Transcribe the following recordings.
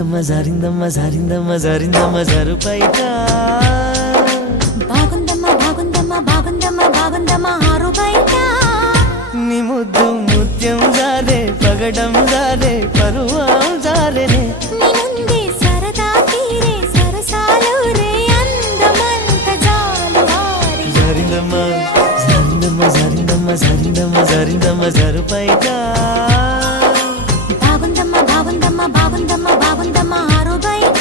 జారిందమ్మ జారిందమ్మ జారిందమ్మ జరుపైట బాగుందమ్మా బాగుందమ్మా బాగుందమ్మా బాగుందమ్మా ఆరు బయట నీ ముద్దు ముత్యం జారే పగడం జారే పరువం జారేనే నీ ముందే సరదా తీరే సరసాలు రే అందమంత జాలు వారి జారిందమ్మ జారిందమ్మ జారిందమ్మ జారిందమ్మ జారిందమ్మ జరుపైట బాగుందమ్మా బాగుందమ్మా బాగుందమ్మా బాగుందమ్మా ఆరు బయట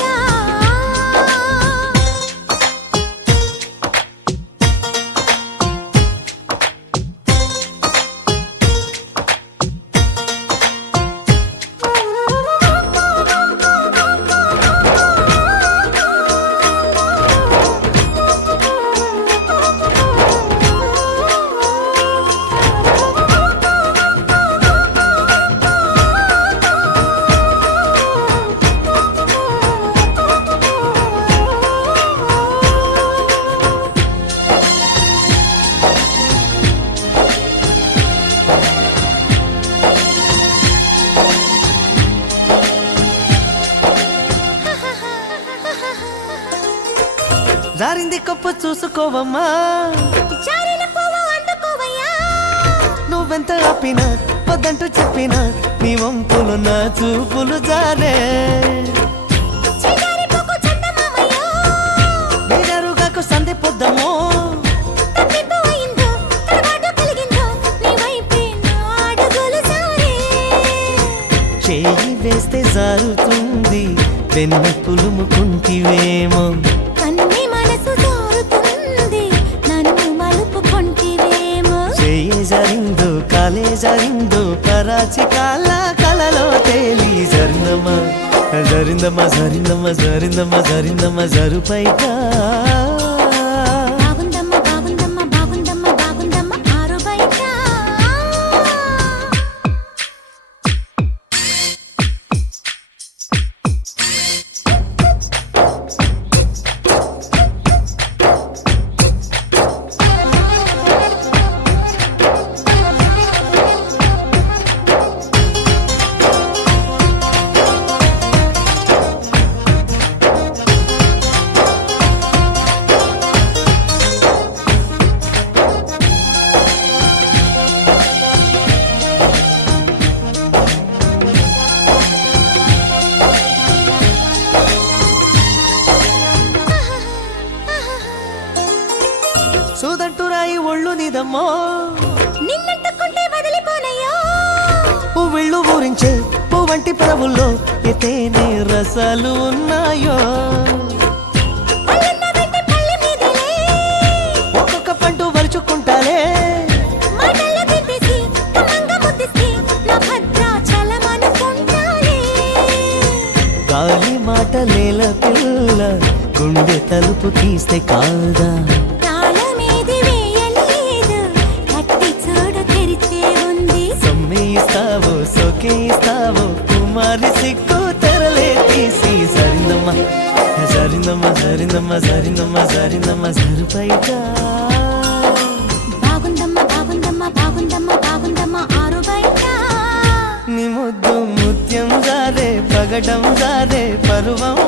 జారింది కప్పు చూసుకోవమ్మా జారిన పువ్వు అందుకోవయ్యా నువ్వెంత ఆపినా వద్దంటూ చెప్పినా నీ వంపులు నా చూపులు జారే చిగారి పువ్వు చందమామయ్యో నేనరుగాకు సంధి పొద్దమో తప్పిపోయిందో తడబాటు కలిగిందో నీ వైపే నా అడుగులు సారే చేయి వేస్తే జారుతుంది వెన్న పులుముకుంటివేమో కన్ని మనసు జారుతుంది నన్ను మలుపుకొంటివేమో చేయి జారిందో కాలే జారిందో పరాచి కాల కలలో తేలి జరినమ్మా జరినమ్మా జరినమ్మా జరినమ్మా జరినమ్మా జరుపైట బాగుందమ్మా బాగుందమ్మా బాగుందమ్మా బాగుందమ్మా ఆరు బయట సూదంటూ రాయి ఒళ్ళు నీదమ్మో నిన్నట్టుకుంటే వదిలిపోనయ్యో పువ్విళ్ళు ఊరించే పువ్వంటి పరవుల్లో ఎతేనే రసాలు ఉన్నాయో పల్లెన్న వెంట పల్లె మీదలే ఒక్కొక్క పండు వరుచుకుంటాలే మాటల్లో తిప్పేసి కమ్మంగా ముద్దిస్తే నా భద్రాచలమనుకుంటాలే గాలి మాట నేల పిల్ల గుండె తలుపు తీస్తే కాదా తాళమేది వేయలేదు కట్టి చూడు తెరిచే ఉంది సొమ్మేయిస్తావో సొకేయిస్తావో కుమారి సిక్కు తెరలే తీసి జరినమ్మా జరినమ్మా జరినమ్మా జరినమ్మా జరినమ్మా జరుపైట బాగుందమ్మా బాగుందమ్మా బాగుందమ్మా బాగుందమ్మా ఆరు బయట నీ ముద్దు ముత్యం జారే పగడం జారే పరువం